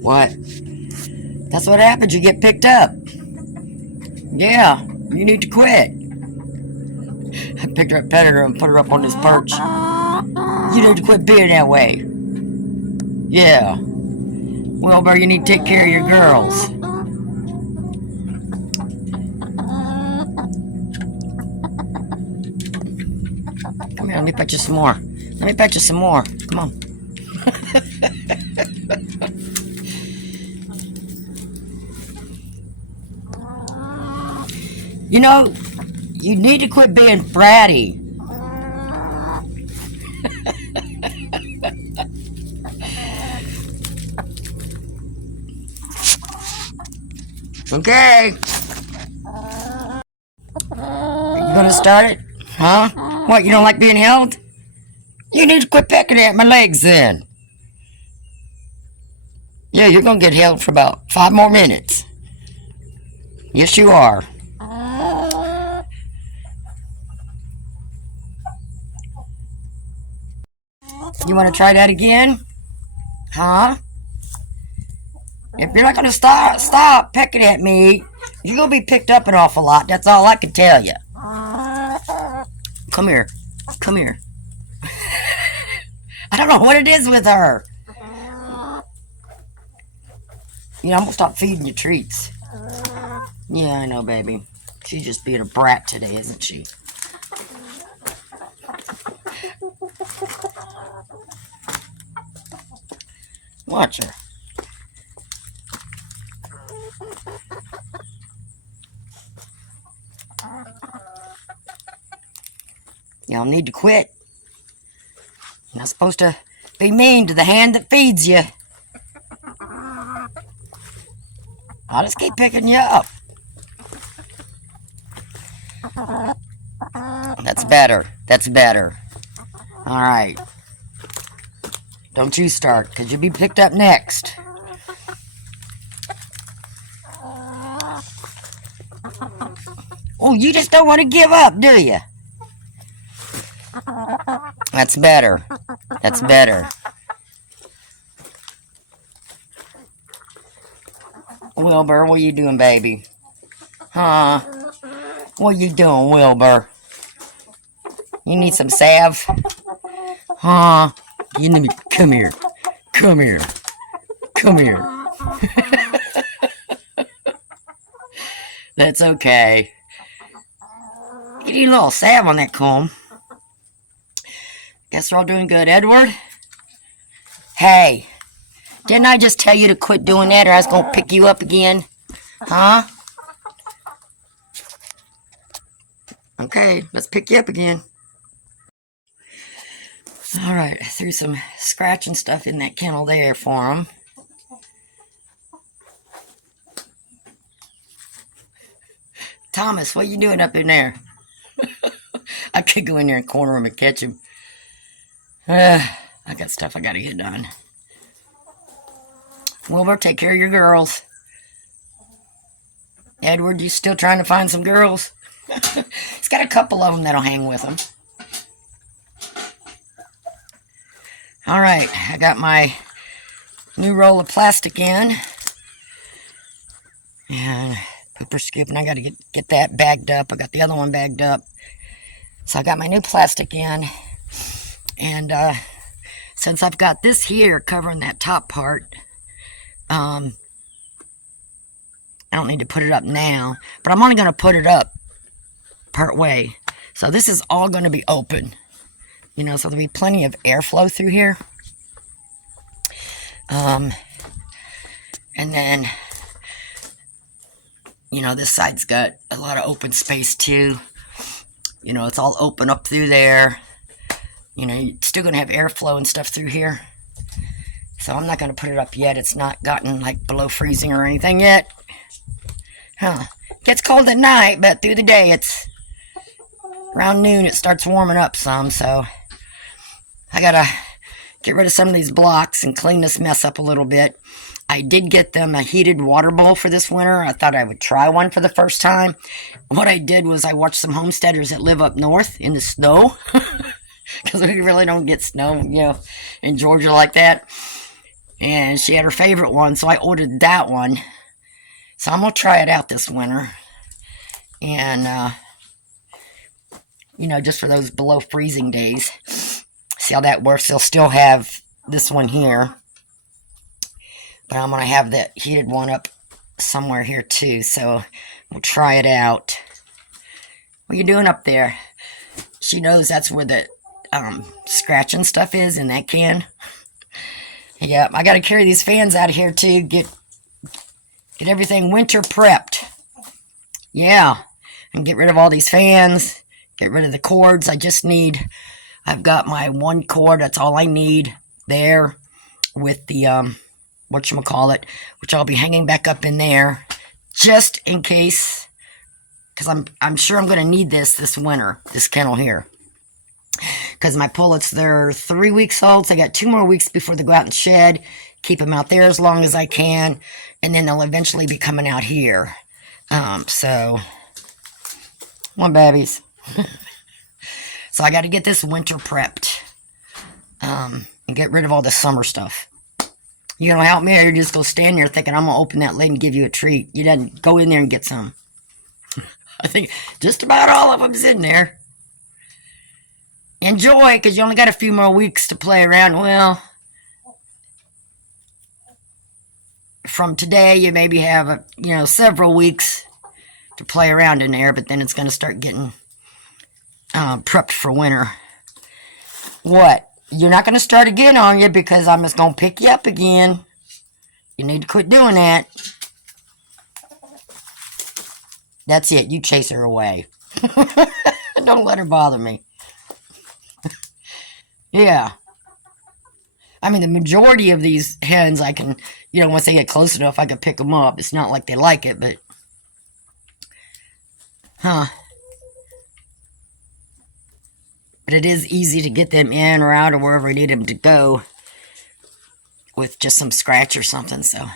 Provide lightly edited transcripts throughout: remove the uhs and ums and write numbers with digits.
What? That's what happens. You get picked up. Yeah, you need to quit. I picked her up, petted her, and put her up on this perch. You need to quit being that way. Yeah. Wilbur, you need to take care of your girls. Come here, let me pet you some more. Let me pet you some more. Come on. You know, you need to quit being bratty. Okay. You gonna start it? Huh? What, you don't like being held? You need to quit pecking at my legs then. Yeah, you're gonna get held for about 5 more minutes. Yes, you are. You want to try that again? Huh? If you're not going to stop pecking at me, you're going to be picked up an awful lot. That's all I can tell you. Come here. Come here. I don't know what it is with her. You know, I'm going to stop feeding you treats. Yeah, I know, baby. She's just being a brat today, isn't she? Watch her. Y'all need to quit. You're not supposed to be mean to the hand that feeds you. I'll just keep picking you up. That's better. That's better. All right. Don't you start, because you'll be picked up next. Oh, you just don't want to give up, do you? That's better. That's better. Wilbur, what are you doing, baby? Huh? What are you doing, Wilbur? You need some salve? Huh? You need to come here. Come here. Come here. That's okay. You need a little salve on that comb. Guess we're all doing good. Edward? Hey, didn't I just tell you to quit doing that or I was going to pick you up again? Huh? Okay, let's pick you up again. Alright, I threw some scratching stuff in that kennel there for him. Thomas, what are you doing up in there? I could go in there and corner him and catch him. I got stuff I gotta get done. Wilbur, take care of your girls. Edward, you still trying to find some girls? He's got a couple of them that'll hang with him. Alright, I got my new roll of plastic in. And pooper scoop, and I gotta get that bagged up. I got the other one bagged up. So I got my new plastic in. And since I've got this here covering that top part, I don't need to put it up now, but I'm only going to put it up part way. So this is all going to be open, you know, so there'll be plenty of airflow through here. And then, you know, this side's got a lot of open space too. You know, it's all open up through there. You know, you're still going to have airflow and stuff through here. So I'm not going to put it up yet. It's not gotten like below freezing or anything yet. Gets cold at night, but through the day it's around noon it starts warming up some. So I got to get rid of some of these blocks and clean this mess up a little bit. I did get them a heated water bowl for this winter. I thought I would try one for the first time. What I did was I watched some homesteaders that live up north in the snow. Because we really don't get snow, you know, in Georgia like that. And she had her favorite one, so I ordered that one. So I'm going to try it out this winter. And, just for those below freezing days. See how that works. They'll still have this one here. But I'm going to have the heated one up somewhere here too. So we'll try it out. What are you doing up there? She knows that's where the scratching stuff is in that can. Yeah, I got to carry these fans out of here too. Get everything winter prepped. Yeah, and get rid of all these fans. Get rid of the cords. I've got my one cord. That's all I need there with the whatchamacallit, which I'll be hanging back up in there just in case, because I'm sure I'm going to need this winter, this kennel here. Because my pullets, they're 3 weeks old, so I got 2 more weeks before they go out in the shed. Keep them out there as long as I can, and then they'll eventually be coming out here. So, one babies. So I got to get this winter prepped, and get rid of all the summer stuff. You gonna help me, or you just go stand there thinking I'm gonna open that lid and give you a treat? You didn't go in there and get some. I think just about all of them's in there. Enjoy, because you only got a few more weeks to play around. Well, from today, you maybe have several weeks to play around in there, but then it's going to start getting prepped for winter. What? You're not going to start again, are you? Because I'm just going to pick you up again. You need to quit doing that. That's it. You chase her away. Don't let her bother me. Yeah. I mean, the majority of these hens, I can, once they get close enough, I can pick them up. It's not like they like it, but... But it is easy to get them in or out or wherever I need them to go with just some scratch or something, so...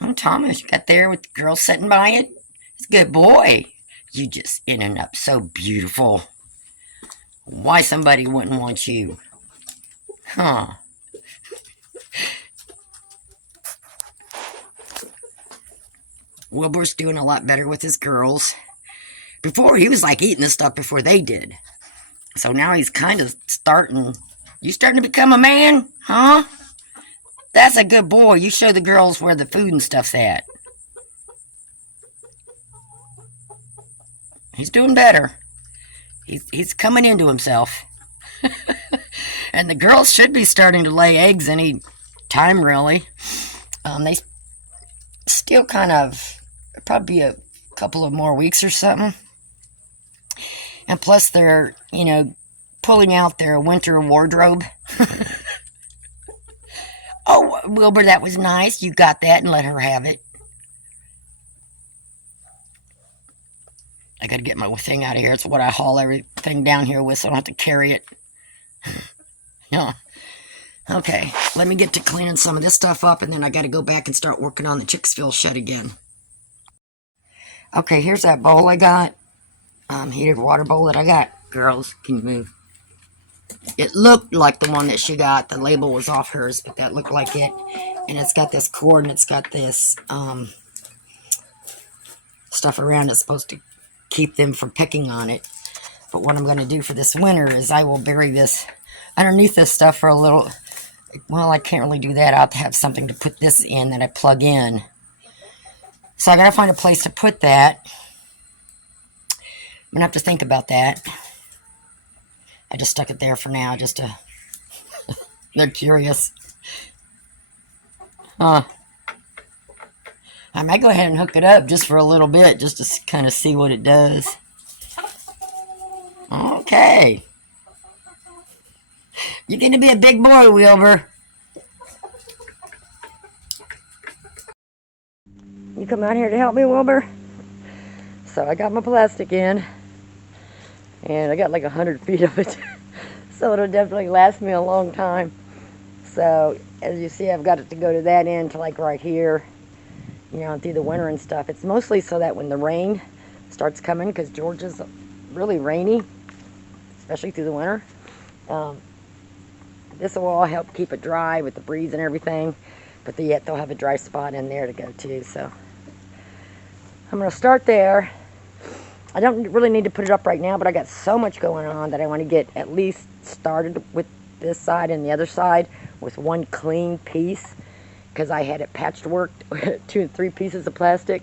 Oh, Thomas, you got there with the girl sitting by it? It's a good boy. You just in and up so beautiful. Why somebody wouldn't want you? Huh. Wilbur's doing a lot better with his girls. Before, he was like eating this stuff before they did. So now he's kind of starting... You starting to become a man? Huh? That's a good boy. You show the girls where the food and stuff's at. He's doing better. He's coming into himself. And the girls should be starting to lay eggs any time, really. They still kind of... Probably a couple of more weeks or something. And plus they're, pulling out their winter wardrobe. Oh, Wilbur, that was nice. You got that and let her have it. I got to get my thing out of here. It's what I haul everything down here with, so I don't have to carry it. Yeah. Okay, let me get to cleaning some of this stuff up, and then I got to go back and start working on the Chicksville Shed again. Okay, here's that bowl I got. Heated water bowl that I got. Girls, can you move? It looked like the one that she got. The label was off hers, but that looked like it. And it's got this cord, and it's got this stuff around it supposed to keep them from picking on it. But what I'm going to do for this winter is I will bury this underneath this stuff for a little... Well, I can't really do that. I'll have to have something to put this in that I plug in. So I got to find a place to put that. I'm going to have to think about that. I just stuck it there for now, just to... They're curious. I might go ahead and hook it up just for a little bit, just to kind of see what it does. Okay. You're going to be a big boy, Wilbur. You come out here to help me, Wilbur? So I got my plastic in. And I got like 100 feet of it. So it'll definitely last me a long time. So, as you see, I've got it to go to that end to like right here. Through the winter and stuff. It's mostly so that when the rain starts coming, because Georgia's really rainy, especially through the winter, this will all help keep it dry with the breeze and everything, but yet they'll have a dry spot in there to go to. So I'm going to start there. I don't really need to put it up right now, but I got so much going on that I want to get at least started with this side and the other side with one clean piece, because I had it patchworked 2 and 3 pieces of plastic.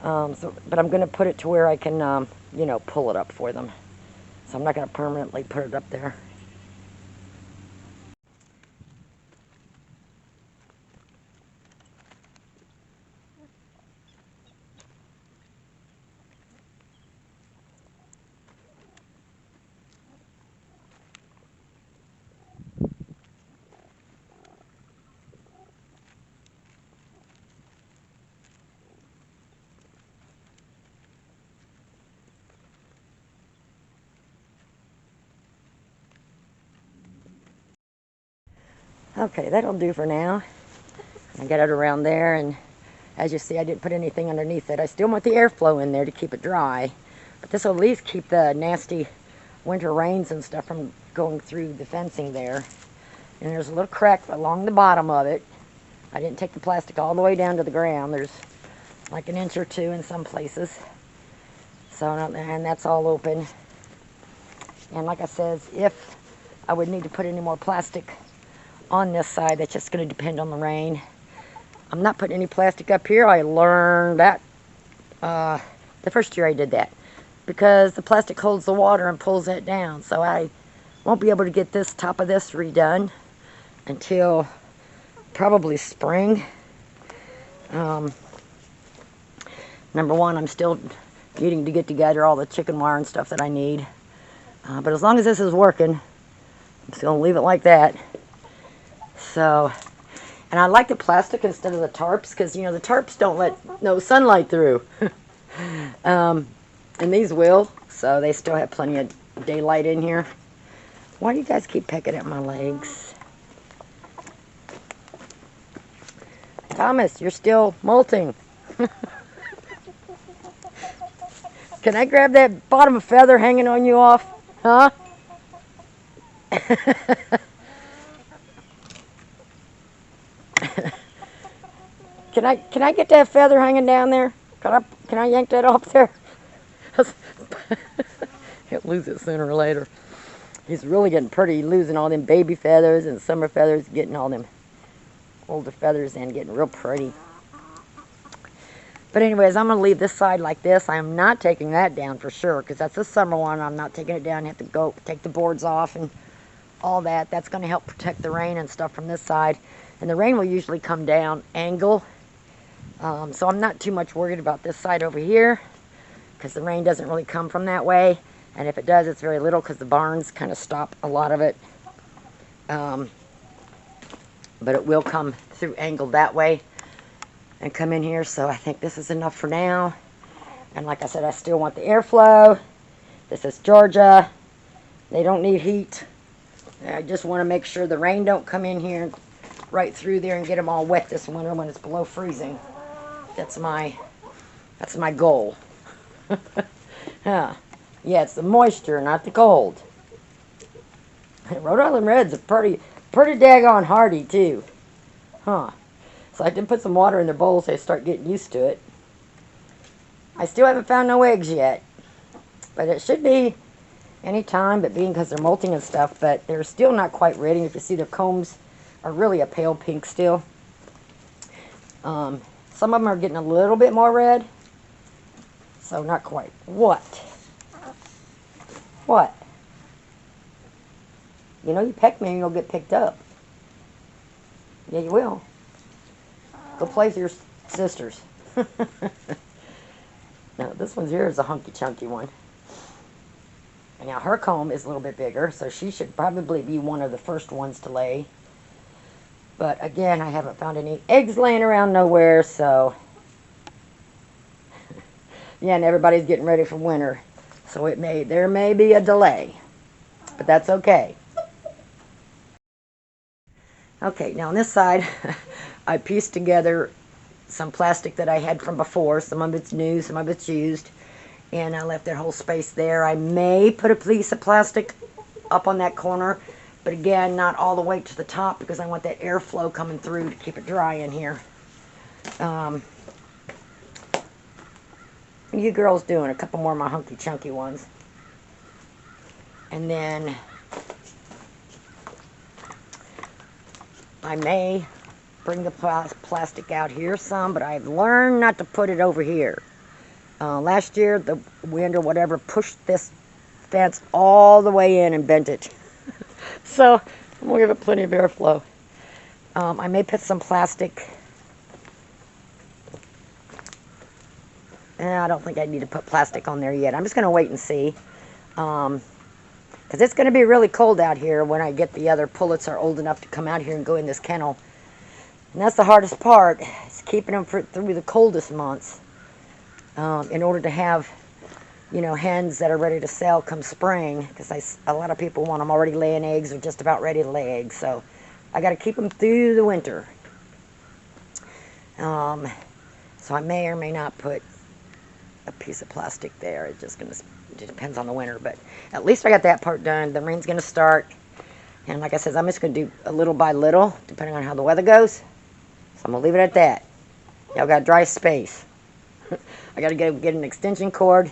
But I'm going to put it to where I can, you know, pull it up for them. So I'm not going to permanently put it up there. Okay, that'll do for now. I got it around there, and as you see, I didn't put anything underneath it. I still want the airflow in there to keep it dry, but this will at least keep the nasty winter rains and stuff from going through the fencing there. And there's a little crack along the bottom of it. I didn't take the plastic all the way down to the ground. There's like an inch or 2 in some places. So, and that's all open. And like I said, if I would need to put any more plastic on this side, that's just going to depend on the rain. I'm not putting any plastic up here. I learned that the first year I did that, because the plastic holds the water and pulls it down. So I won't be able to get this top of this redone until probably spring. Number one, I'm still needing to get together all the chicken wire and stuff that I need. But as long as this is working, I'm just going to leave it like that. So, and I like the plastic instead of the tarps, because, you know, the tarps don't let no sunlight through. And these will, so they still have plenty of daylight in here. Why do you guys keep pecking at my legs? Thomas, you're still molting. Can I grab that bottom feather hanging on you off? Huh? Can I get that feather hanging down there? Can I yank that off there? He'll lose it sooner or later. He's really getting pretty, losing all them baby feathers and summer feathers, getting all them older feathers and getting real pretty. But anyways, I'm going to leave this side like this. I am not taking that down for sure, because that's the summer one. I'm not taking it down. You have to go take the boards off and all that. That's going to help protect the rain and stuff from this side. And the rain will usually come down angle. So I'm not too much worried about this side over here, because the rain doesn't really come from that way. And if it does, it's very little, because the barns kind of stop a lot of it. But it will come through angled that way and come in here. So I think this is enough for now. And like I said, I still want the airflow. This is Georgia. They don't need heat. I just want to make sure the rain don't come in here right through there and get them all wet this winter when it's below freezing. That's my goal. Yeah, it's the moisture, not the cold. Rhode Island Reds are pretty daggone hardy too. Huh. So I did put some water in their bowls so they start getting used to it. I still haven't found no eggs yet, but it should be any time, but being because they're molting and stuff, but they're still not quite ready. If you see, their combs are really a pale pink still. Some of them are getting a little bit more red, so not quite. What? You know, you peck me and you'll get picked up. Yeah, you will. Go play with your sisters. Now, this one's here is a hunky chunky one. And now her comb is a little bit bigger, so she should probably be one of the first ones to lay. But again, I haven't found any eggs laying around nowhere, so yeah, and everybody's getting ready for winter. So there may be a delay, but that's okay. Okay, now on this side, I pieced together some plastic that I had from before. Some of it's new, some of it's used. And I left that whole space there. I may put a piece of plastic up on that corner, But again, not all the way to the top because I want that airflow coming through to keep it dry in here. What are you girls doing? A couple more of my hunky chunky ones. And then I may bring the plastic out here some, but I've learned not to put it over here. Last year, the wind or whatever pushed this fence all the way in and bent it. So I'm going to give it plenty of airflow. I may put some plastic. I don't think I need to put plastic on there yet. I'm just going to wait and see. Because it's going to be really cold out here when I get the other pullets are old enough to come out here and go in this kennel. And that's the hardest part, is keeping them through the coldest months. In order to have, you know, hens that are ready to sell come spring, because a lot of people want them already laying eggs or just about ready to lay eggs. So I got to keep them through the winter. So I may or may not put a piece of plastic there. It depends on the winter, but at least I got that part done. The rain's going to start, and like I said, I'm just going to do a little by little, depending on how the weather goes. So I'm going to leave it at that. Y'all got dry space. I got to get an extension cord.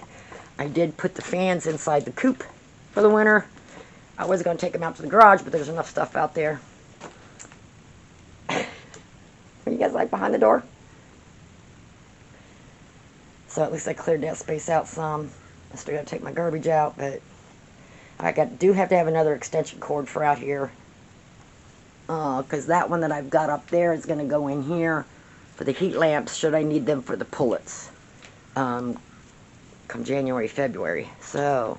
I did put the fans inside the coop for the winter. I was going to take them out to the garage, but there's enough stuff out there. Are you guys like behind the door? So at least I cleared that space out some. I still got to take my garbage out, but I do have to have another extension cord for out here. Because that one that I've got up there is going to go in here for the heat lamps, should I need them for the pullets. Come January, February. So,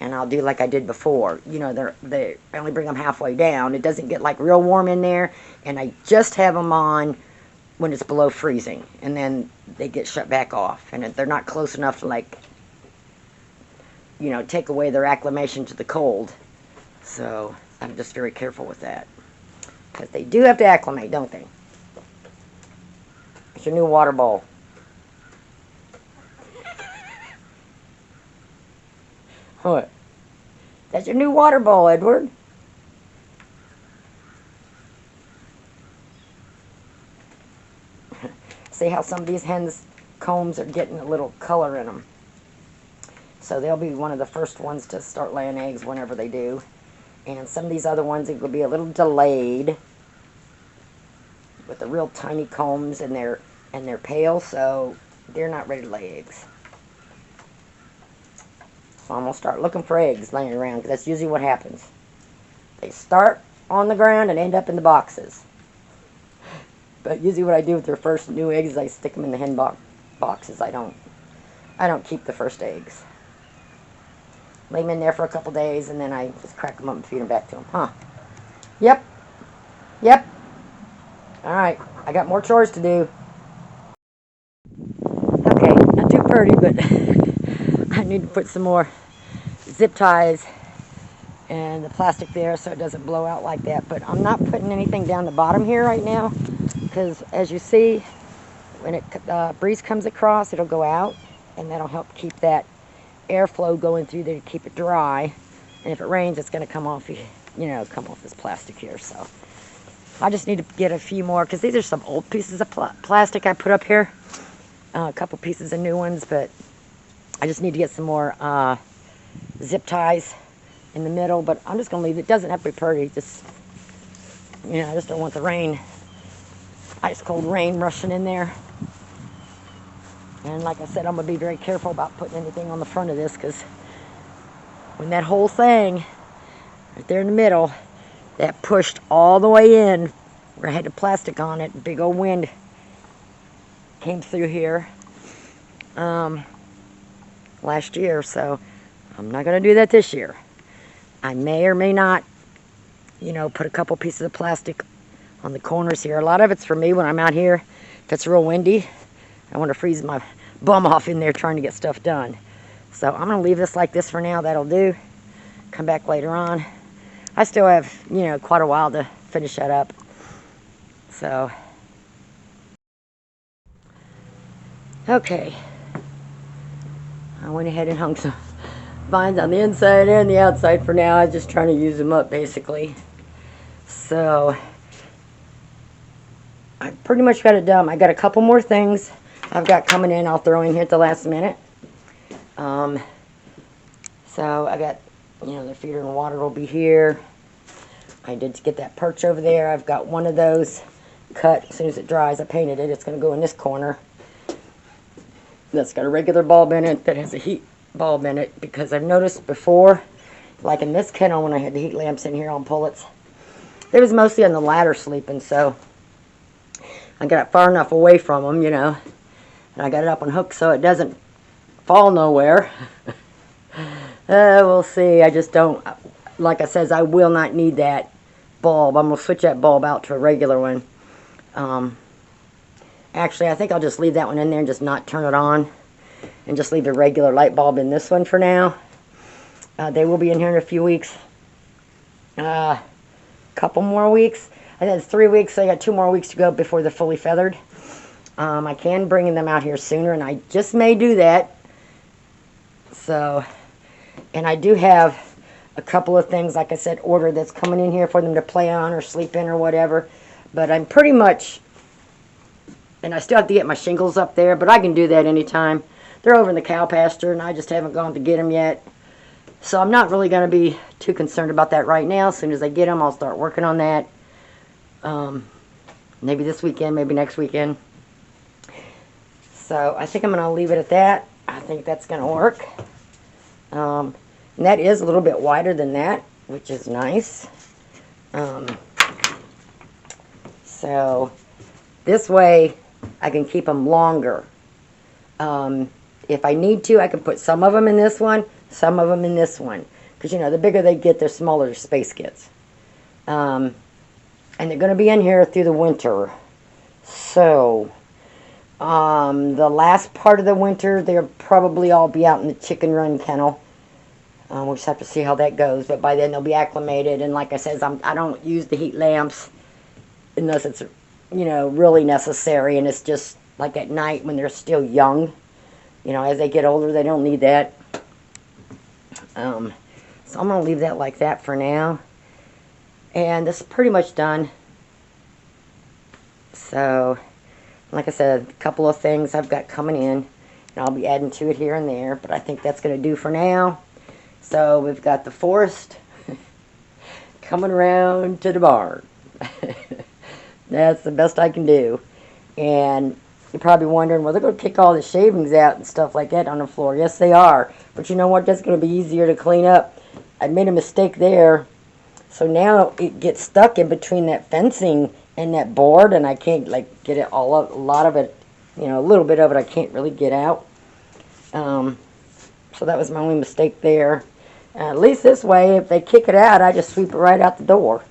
and I'll do like I did before. You know, I only bring them halfway down. It doesn't get like real warm in there, and I just have them on when it's below freezing, and then they get shut back off. And if they're not close enough to, like, you know, take away their acclimation to the cold. So I'm just very careful with that, because they do have to acclimate, don't they? It's your new water bowl. What? That's your new water bowl, Edward. See how some of these hens' combs are getting a little color in them. So they'll be one of the first ones to start laying eggs whenever they do. And some of these other ones, it will be a little delayed with the real tiny combs, and they're pale, so they're not ready to lay eggs. So I'm going to start looking for eggs laying around, because that's usually what happens. They start on the ground and end up in the boxes. But usually what I do with their first new eggs is I stick them in the hen boxes. I don't keep the first eggs. Lay them in there for a couple days, and then I just crack them up and feed them back to them. Huh? Yep. Yep. Alright, I got more chores to do. Okay, not too pretty, but I need to put some more zip ties and the plastic there so it doesn't blow out like that. But I'm not putting anything down the bottom here right now, because as you see, when breeze comes across, it'll go out, and that'll help keep that airflow going through there to keep it dry. And if it rains, it's going to come off, come off this plastic here. So I just need to get a few more, because these are some old pieces of plastic I put up here. A couple pieces of new ones, but I just need to get some more zip ties in the middle. But I'm just going to leave it. It doesn't have to be pretty. Just, I just don't want the rain, ice cold rain rushing in there. And like I said, I'm going to be very careful about putting anything on the front of this, because when that whole thing right there in the middle, that pushed all the way in, where I had the plastic on it, big old wind came through here last year. So I'm not going to do that this year. I may or may not, put a couple pieces of plastic on the corners here. A lot of it's for me when I'm out here. If it's real windy, I want to freeze my bum off in there trying to get stuff done. So I'm going to leave this like this for now. That'll do. Come back later on. I still have, quite a while to finish that up. So, okay. I went ahead and hung some vines on the inside and the outside for now. I'm just trying to use them up basically. So I pretty much got it done. I got a couple more things I've got coming in. I'll throw in here at the last minute. So I got, you know, the feeder and water will be here. I did get that perch over there. I've got one of those cut. As soon as it dries, I painted it. It's going to go in this corner. That's got a regular bulb in it that has a heat bulb in it, because I've noticed before, like in this kennel when I had the heat lamps in here on pullets, it was mostly on the ladder sleeping, so I got it far enough away from them, you know, and I got it up on hooks so it doesn't fall nowhere. We'll see. I just don't, like I says, I will not need that bulb. I'm going to switch that bulb out to a regular one. Actually, I think I'll just leave that one in there and just not turn it on, and just leave the regular light bulb in this one for now. They will be in here in a few weeks. Couple more weeks. I think it's 3 weeks, so I got 2 more weeks to go before they're fully feathered. I can bring them out here sooner, and I just may do that. So, and I do have a couple of things, like I said, ordered that's coming in here for them to play on or sleep in or whatever. But I'm pretty much, and I still have to get my shingles up there, but I can do that anytime. They're over in the cow pasture, and I just haven't gone to get them yet. So I'm not really going to be too concerned about that right now. As soon as I get them, I'll start working on that. Maybe this weekend, maybe next weekend. So I think I'm going to leave it at that. I think that's going to work. And that is a little bit wider than that, which is nice. So this way I can keep them longer. If I need to, I can put some of them in this one, some of them in this one. Because, you know, the bigger they get, the smaller their space gets. And they're going to be in here through the winter. So, the last part of the winter, they'll probably all be out in the chicken run kennel. We'll just have to see how that goes. But by then, they'll be acclimated. And like I said, I don't use the heat lamps unless it's, you know, really necessary. And it's just like at night when they're still young. You know, as they get older, they don't need that. So I'm going to leave that like that for now. And this is pretty much done. So, like I said, a couple of things I've got coming in. And I'll be adding to it here and there. But I think that's going to do for now. So we've got the forest coming around to the barn. That's the best I can do. And you're probably wondering, well, they're going to kick all the shavings out and stuff like that on the floor. Yes, they are. But you know what? That's going to be easier to clean up. I made a mistake there. So now it gets stuck in between that fencing and that board, and I can't, like, get it all up. A lot of it, you know, a little bit of it I can't really get out. So that was my only mistake there. At least this way, if they kick it out, I just sweep it right out the door.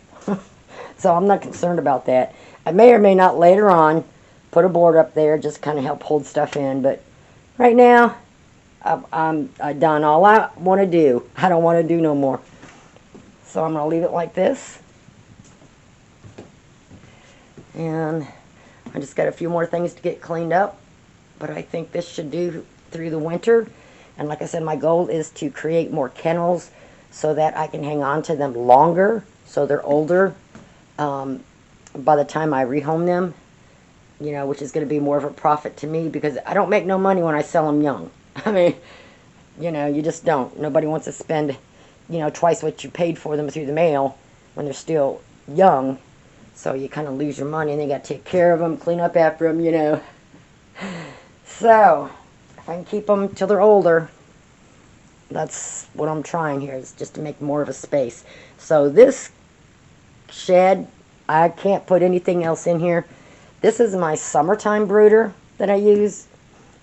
So I'm not concerned about that. I may or may not later on put a board up there, just kind of help hold stuff in. But right now, I've done all I want to do. I don't want to do no more. So I'm going to leave it like this. And I just got a few more things to get cleaned up. But I think this should do through the winter. And like I said, my goal is to create more kennels so that I can hang on to them longer, so they're older by the time I rehome them, you know, which is going to be more of a profit to me, because I don't make no money when I sell them young. I mean, you know, you just don't. Nobody wants to spend, you know, twice what you paid for them through the mail when they're still young. So you kind of lose your money, and you got to take care of them, clean up after them, you know. So if I can keep them till they're older, that's what I'm trying here, is just to make more of a space. So this shed, I can't put anything else in here. This is my summertime brooder that I use,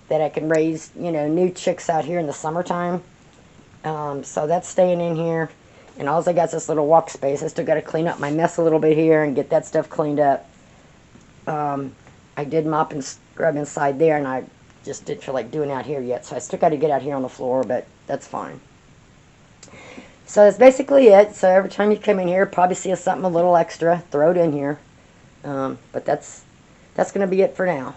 that I can raise, you know, new chicks out here in the summertime. So that's staying in here. And all I got is this little walk space. I still got to clean up my mess a little bit here and get that stuff cleaned up. I did mop and scrub inside there, and I just didn't feel like doing out here yet. So I still got to get out here on the floor, but that's fine. So that's basically it. So every time you come in here, probably see something a little extra, throw it in here. But that's going to be it for now.